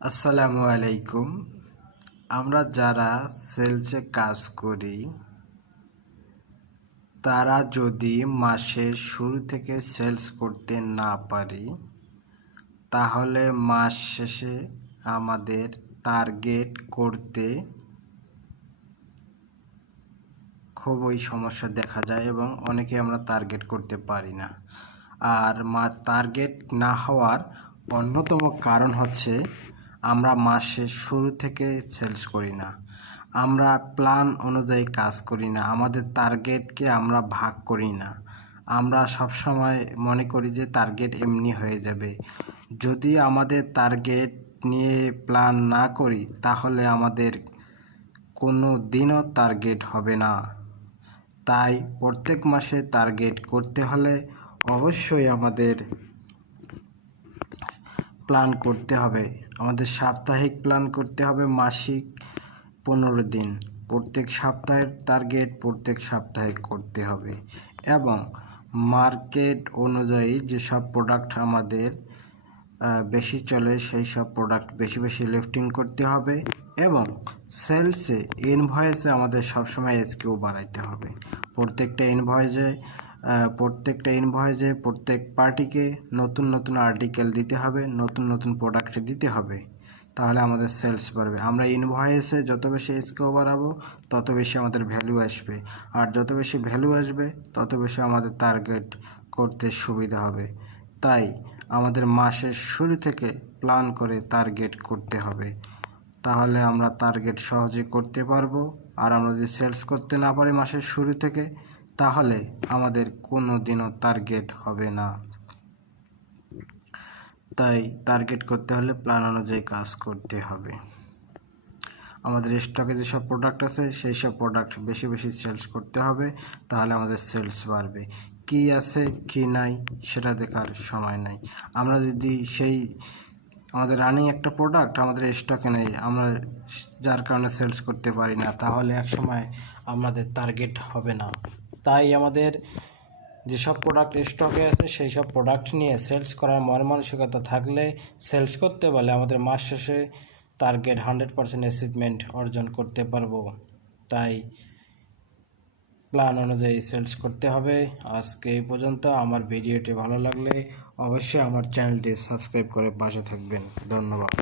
আসসালামু আলাইকুম। আমরা যারা সেলসে কাজ করি তারা যদি মাসের শুরু থেকে সেলস করতে না পারি তাহলে মাস শেষে আমাদের টার্গেট করতে খুবই সমস্যা দেখা যায় এবং অনেকে আমরা টার্গেট করতে পারি না। আর টার্গেট না হওয়ার অন্যতম কারণ হচ্ছে আমরা মাসের শুরু থেকে সেলস করি না, আমরা প্ল্যান অনুযায়ী কাজ করি না, আমাদের টার্গেটকে আমরা ভাগ করি না। আমরা সবসময় মনে করি যে টার্গেট এমনি হয়ে যাবে। যদি আমাদের টার্গেট নিয়ে প্ল্যান না করি তাহলে আমাদের কোনো দিনও টার্গেট হবে না। তাই প্রত্যেক মাসে টার্গেট করতে হলে অবশ্যই আমাদের প্ল্যান করতে হবে। আমাদের সাপ্তাহিক প্ল্যান করতে হবে, মাসিক 15 দিন, প্রত্যেক সপ্তাহের টার্গেট প্রত্যেক সপ্তাহে করতে হবে এবং মার্কেট অনুযায়ী যেসব প্রোডাক্ট আমাদের বেশি চলে সেই সব প্রোডাক্ট বেশি বেশি লিফটিং করতে হবে এবং সেলসে ইনভয়েসে আমাদের সবসময় এসকিউ বাড়াইতে হবে। প্রত্যেকটা ইনভয়েসে প্রত্যেক পার্টিকে নতুন নতুন আর্টিকেল দিতে হবে, নতুন নতুন প্রোডাক্ট দিতে হবে, তাহলে আমাদের সেলস বাড়বে। আমরা ইনভয়েসে যত বেশি এসকিউ বাড়াবো তত বেশি আমাদের ভ্যালু আসবে, আর যত বেশি ভ্যালু আসবে তত বেশি আমাদের টার্গেট করতে সুবিধা হবে। তাই আমাদের মাসের শুরু থেকে প্ল্যান করে টার্গেট করতে হবে, তাহলে আমরা টার্গেট সহজে করতে পারবো। আর আমরা যদি সেলস করতে না পারি মাসের শুরু থেকে তাহলে আমাদের কোনো দিনও টার্গেট হবে না। তাই টার্গেট করতে হলে প্ল্যান অনুযায়ী কাজ করতে হবে। আমাদের স্টকে যেসব প্রোডাক্ট আছে সেই সব প্রোডাক্ট বেশি বেশি সেলস করতে হবে, তাহলে আমাদের সেলস বাড়বে। কি আছে কি নাই সেটা দেখার সময় নাই। আমরা যদি আমাদের রানিং একটা প্রোডাক্ট আমাদের স্টকে নেই, আমরা যার কারণে সেলস করতে পারি না, তাহলে এক সময় আমাদের টার্গেট হবে না। তাই আমাদের যেসব প্রোডাক্ট স্টকে আছে সেই সব প্রোডাক্ট নিয়ে সেলস করার মন মানসিকতা থাকলে সেলস করতে পারলে আমাদের মাস শেষে টার্গেট 100% অ্যাচিভমেন্ট অর্জন করতে পারবো। তাই প্ল্যান অনুযায়ী সেলস করতে হবে। আজকে এই পর্যন্ত। আমার ভিডিওটি ভালো লাগলে অবশ্যই আমার চ্যানেলটি সাবস্ক্রাইব করে পাশে থাকবেন। ধন্যবাদ।